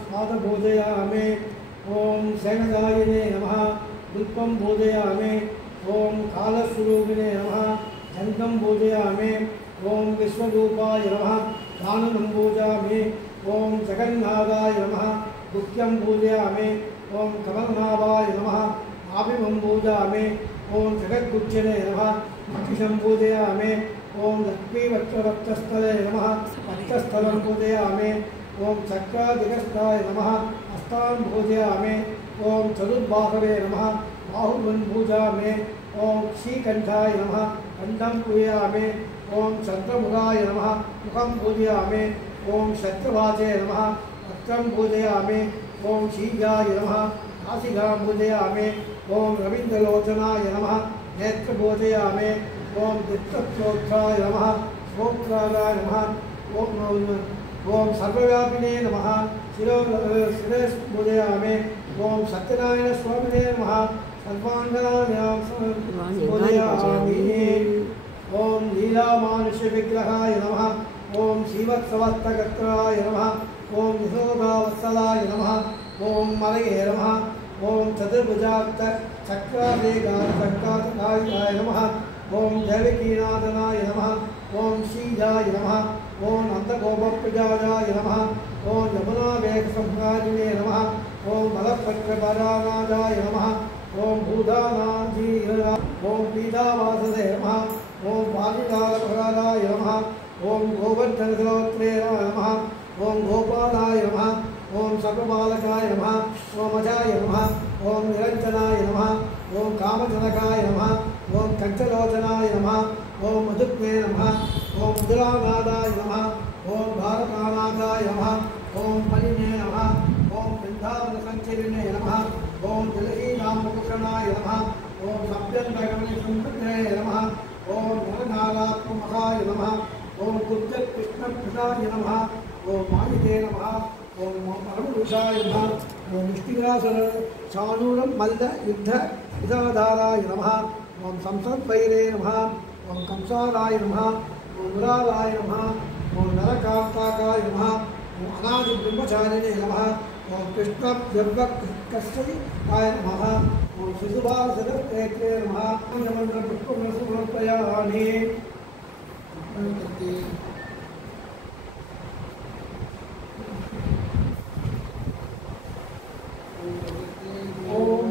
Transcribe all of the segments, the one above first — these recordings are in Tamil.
स्वाद पूजयामि। ओम सेनदायिने नमः पुष्पं पूजयामि। ओम कालस्वरूपिणे नमः जंगम पूजयामि। ओम विश्वरूपाय नमः दाननं पूजयामि। ओम जगन्नाथाय नमः गुह्यं पूजयामि। ओम कमलनाभाय नमः आभिमं पूजयामि। ओम जगद्गुच्ഛने नमः मक्षिशं पूजयामि। ओम लक्ष्मीवक्षस्थले नमः वक्षस्थलं पूजयामि। ओम चक्रादिगस्ताय नमः हस्तान् पूजयामि। ओम चतुर्बाहवे नमः बाहुबलं पूजयामि। ओम श्रीकण्ठाय नमः कण्ठं पूजयामि। ओम चन्द्रमुखाय नमः मुखं पूजयामि। ओम शत्रवाचे नमः वक्त्रं पूजयामि। ओम शीघ्राय नमः नासिकां पूजयामि। ओम रवीन्द्रलोचनाय नमः नेत्र पूजयामि। ओम दिक्तश्रोत्राय नमः श्रोत्राय नमः। ओम सर्वव्यापिने नमः शिरस पूजयामि। ओम सत्यनारायण स्वामिने नमः सर्वाङ्गान्यां पूजयामि। ओम लीलामानुष्य विग्रहाय नमः। ओम श्रीवत्सवत्तगत्राय नमः। ओम यशोदावत्सलाय नमः। ओम मलये नमः। ओम चतुर्भुजाक्ष चक्रादेगाय नमः। ओम देवकीनाथनाय नमः। ओम श्रीजाय नमः। ओम नन्दगोपप्रजाय नमः। ओम यमुनावेगसंहारिणे नमः। ओम मलपत्रपरानादाय नमः। ओम भूतानाजीय ओम पीतावासदे नमः। ओम पालिकालपराय नमः। ओम गोवर्धनश्रोत्रे नमः। ओम गोपालाय नमः। ओम सर्वबालकाय नमः। ओम अजाय नमः। ओम निरंजनाय नमः। ओम कामजनकाय नमः। ओम कंचलोचनाय नमः। ओम मधुग्ने नमः। ओम मधुरानादाय नमः। ओम भारतानादाय नमः। ओम मलिने नमः। ओम वृंदावनसंचरिणे नमः। ओम तुलसीनामभूषणाय नमः। ओम सप्तगमनसंपत्तये नमः। ओम नरनारात्मकाय नमः। ओम कुब्जकृष्णप्रसाय नमः। ओम मालिके नमः। ओम परमपुरुषाय नमः। ओम विष्णुरासर चाणूरं मल्ल युद्ध विधाधाराय नमः। ओम संसद्वैरे नमः। ओम कंसाराय नमः। ओम मुराराय नमः। ओम नरकांताकाय नमः। ओम अनादि ब्रह्मचारिणे नमः। ओम कृष्ण देवकस्याय नमः। ओम शिशुभासरत्रे नमः। नमः पुष्पमसमर्पयामि। ओम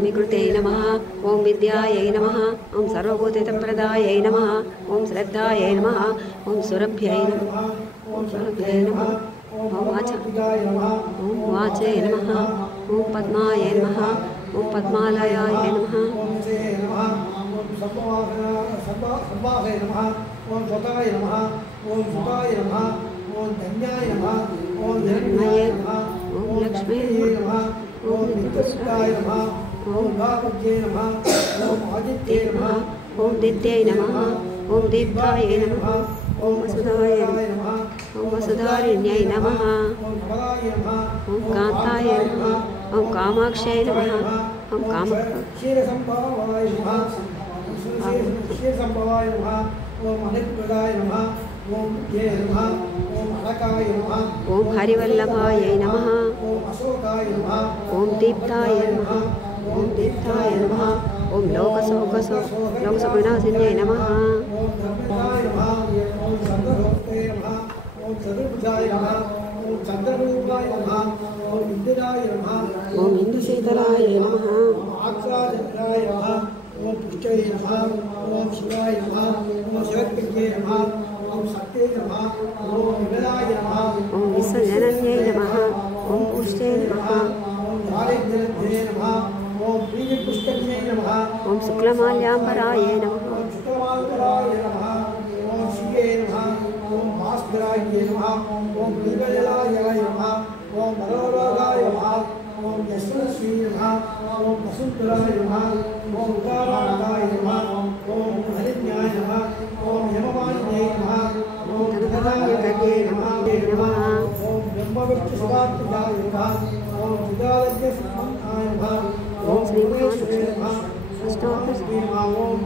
विकृते नमः। ओम विद्यायै नमः। ओम सर्वभूतहितप्रदायै नमः। ओम श्रद्धायै नमः। ओम सुरभ्यै नमः। ओम सुरभ्यै नमः। ओम वाचे नमः। ओम पद्माय नमः। ओम पद्मालयाय नमः। ओम सब्बाहे नमः। ओम स्वताय नमः। ओम सुताय नमः। ओम धन्याय नमः। ओम धन्याय नमः। ओम लक्ष्मी नमः। ओम नित्यसुताय नमः। ओम भागवते नमः। ओम आदित्ये नमः। ओम दित्यै नमः। ओम दीप्ताय नमः। ओम वसुधाय नमः। ओम वसुधारिण्यै नमः। ओम कमलाय नमः। ओम कांताय नमः। ओम कामाक्षै नमः। ओम क्षीरसंभवाय नमः। क्षीरसंभवाय नमः। ओम अनिप्रदाय नमः। ओम ये नमः। ओम अलकाय नमः। ओम हरिवल्लभाय नमः। ओम अशोकाय नमः। ओम दीप्ताय नमः। ओम दीप्ताय नमः। ओम लोकशोकविनाशिन्यै नमः। ओम धर्मजाय नमः। ओम चंद्रभक्ते नमः। ओम चतुर्भुजाय नमः। ओम चंद्ररूपाय नमः। ओम इंद्राय नमः। ओम इंदुशीतलाय नमः। ओम आक्राजनाय नमः। ओम पुष्टये नमः। ओम शिवाय नमः। ओम शिवज्ञे नमः। ओम शक्ते नमः। ओम विमलाय नमः। ओम विश्वजनन्यै नमः। ओम पुष्टे नमः। ओम दारिद्र्ये नमः। ओम बीजपुष्टये नमः। ओम शुक्लमाल्याम्बराय नमः। ओम शुक्लमाल्याम्बराय नमः। ओम शिवे नमः। ओम भास्कराय नमः। ओम बिल्वजलाय नमः। ओम मनोरागाय नमः। ओम यशस्वी नमः। ओम वसुंधराय नमः। ओम उदाराय नमः। ओम हरिण्याय नमः। ओम यमवान्ये नमः। ओम धनधारकाय नमः। ओम ब्रह्मविष्णुसुरात्मजाय नमः। ओम विद्यालज्ञ समानाय नमः। ओम श्री महालक्ष्मी नमः। ओम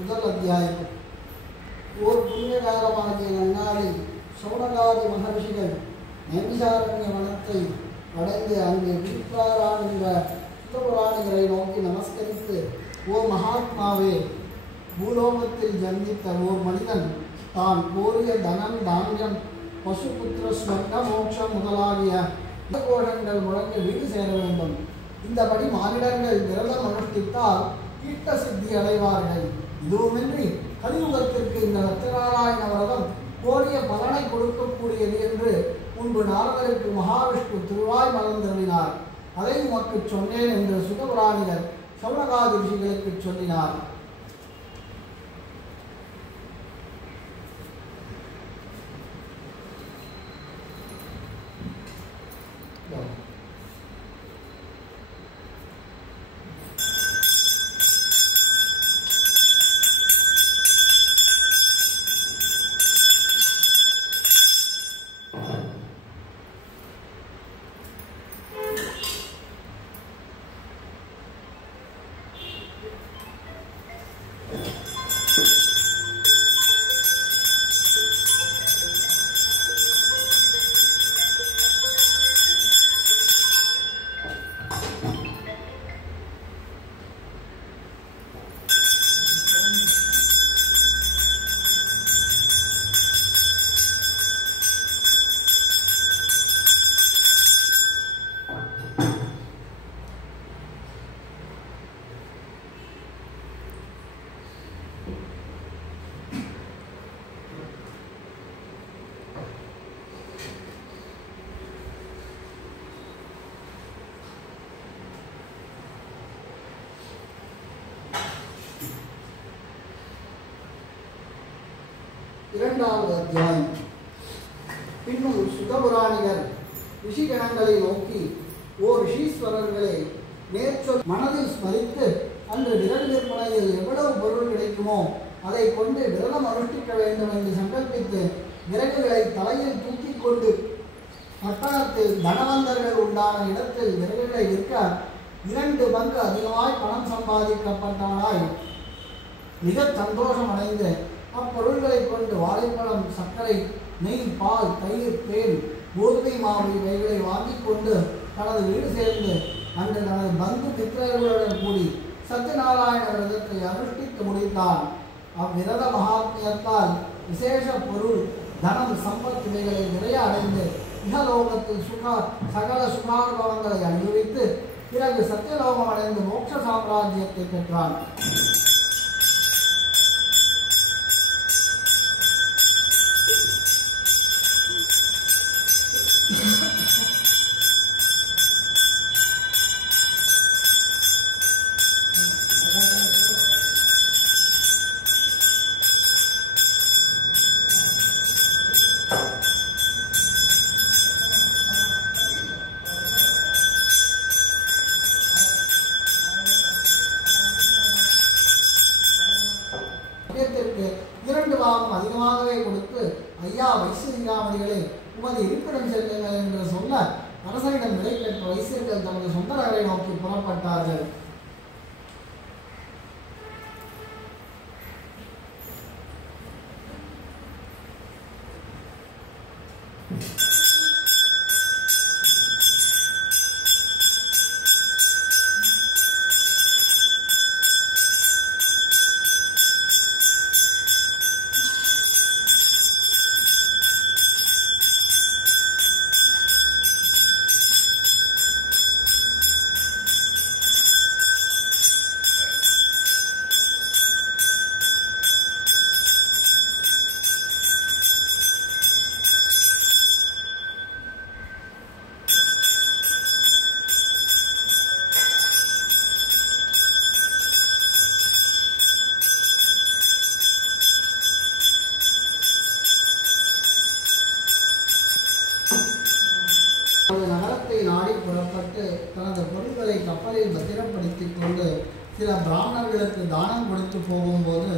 முதல் அத்தியாயம். ஓர் புண்ணியகாலமாகிய நன்னாளில் சௌனகாதி மகர்ஷிகள் நைமிசாரண்ய வனத்தை அடைந்து அங்கு வீட்டாராகின்ற சுத்தபுராணிகளை நோக்கி நமஸ்கரித்து, ஓ மகாத்மாவே, பூலோகத்தில் ஜன்மித்த ஓர் மனிதன் தான் கோரிய தனம், தானியம், பசுபுத்திர, ஸ்வர்ண, மோட்சம் முதலாகிய கோஷங்கள் முழங்க வீடு சேர வேண்டும். இந்தபடி மானிடர்கள் விரதம் அனுஷ்டித்தால் ஈட்ட சித்தி அடைவார்கள். இதுவுமின்றி கலியுகத்திற்கு இந்த சத்யநாராயண விரதம் கோரிய பலனை கொடுக்கக்கூடியது என்று முன்பு நாரதருக்கு மகாவிஷ்ணு திருவாய் மலர்ந்தருளினார். அதை உமக்கு சொன்னேன் என்று சுதபுராணிகர் சௌனகாதி ரிஷிகளுக்கு சொல்லினார். இரண்டாவது அத்தியாயம். பின்னும் சுதபுராணிகர் ரிஷிகணங்களை நோக்கி, ஓ ரிஷீஸ்வரர்களே, மேற்சொல் மனதில் ஸ்மரித்து அன்று விரல் விற்பனையில் எவ்வளவு பொருள் கிடைக்குமோ அதை கொண்டு விரதம் அனுஷ்டிக்க வேண்டும் என்று சங்கல்பித்து விறகுகளை தலையில் தூக்கி கொண்டு பட்டணத்தில் தனவந்தர்கள் உண்டான இடத்தில் விறகுகளை விற்க 2 பங்கு அதிகமாய் பணம் சம்பாதிக்கப்பட்டவனாய் மிக சந்தோஷம் அடைந்து அப்பொருள்களை கொண்டு வாழைப்பழம், சர்க்கரை, நெய், பால், தயிர், தேன், கோதுமை மாவு இவைகளை வாங்கி கொண்டு தனது வீடு சேர்ந்து அன்று தனது பந்து மித்திரர்களுடன் கூடி சத்யநாராயண விரதத்தை அனுஷ்டித்து முடித்தான். அவ்விரத மகாத்மியத்தால் விசேஷ பொருள், தனம், சம்பத் இவைகளை நிறைய அடைந்து இகலோகத்தில் சகல சுகானுபவங்களை அனுபவித்து பிறகு சத்தியலோகம் அடைந்து மோட்ச சாம்ராஜ்யத்தை பெற்றான். அதிகமாகவே கொடுத்து, ஐயா வைசிகாமணிகளே, உமது இருப்பிடம் செல்லுங்கள் என்று சொல்ல அரசனிடம் விடை பெற்ற வைசியர்கள் தமது சொந்த நகரை நோக்கி புறப்பட்டார்கள். நகரத்தை நாடி புறப்பட்டு தனது பொருட்களை கப்பலில் பத்திரப்படுத்திக் கொண்டு சில பிராமணர்களுக்கு தானம் கொடுத்து போகும்போது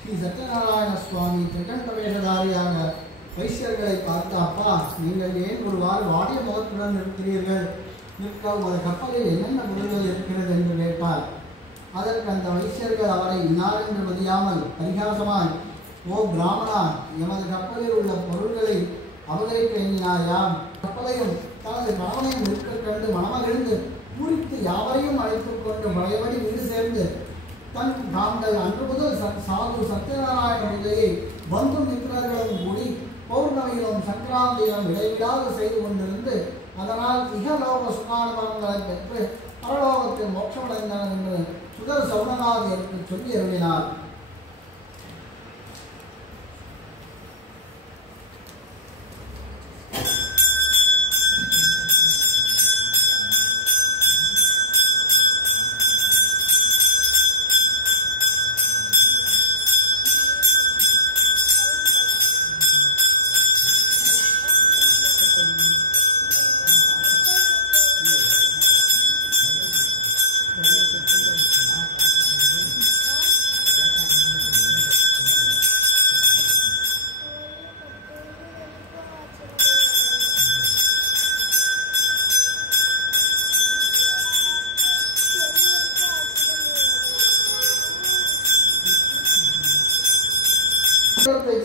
ஸ்ரீ சத்யநாராயண சுவாமி திகண்டவேஷதாரியாக வைசியர்களை பார்த்து, அப்பா, நீங்கள் ஏன் ஒருவாறு வாடிய முகத்துடன் இருக்கிறீர்கள்? நிற்க உமது கப்பலில் என்னென்ன பொருள்கள் இருக்கிறது என்று கேட்பார். அதற்கு அந்த வைசியர்கள் அவரை இன்னார் என்று மதியாமல் பரிகாசமாய், ஓ பிராமணா, எமது கப்பலில் உள்ள பொருள்களை அபகரிக்க எண்ணினாயாம். கப்பலையும் தனது கணவனையும் நிற்க கண்டு மனமகிழ்ந்து பூரித்து யாவரையும் அழைத்துக் கொண்டு பழையபடி வீடு சேர்ந்து தாங்கள் அன்று முதல் சாது சத்யநாராயண பூஜையை பந்து மித்திரர்களும் கூடி பௌர்ணமியிலும் சங்கராந்தியிலும் இடைவிடாது செய்து கொண்டிருந்து அதனால் இகலோக சுகானுபவங்களை பெற்று பரலோகத்தில் மோட்சமடைந்தனர் என்று சுதர் சௌனநாதியருக்கு சொல்லி அருளினார்.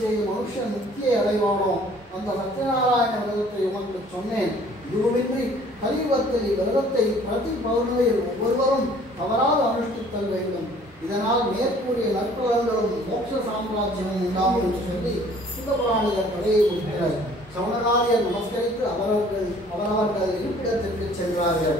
செய்யும் மனுஷன் முக்கிய அடைவானோ அந்த சத்யநாராயண விரதத்தை உமக்கு சொன்னேன். இதுவுமின்றி கலியுகத்தில் இவ்விரதத்தை பிரதி பௌர்ணமியில் ஒவ்வொருவரும் தவறாது அனுஷ்டித்தல் வேண்டும். இதனால் மேற்கூறிய நற்பலன்களும் மோட்ச சாம்ராஜ்யமும் உண்டாகும் என்று சொல்லி சிவபுராணியர் கடையை முடிக்கிறார். சௌனகாரியர் நமஸ்கரித்து அவரவர்கள் இருப்பிடத்திற்கு சென்றார்கள்.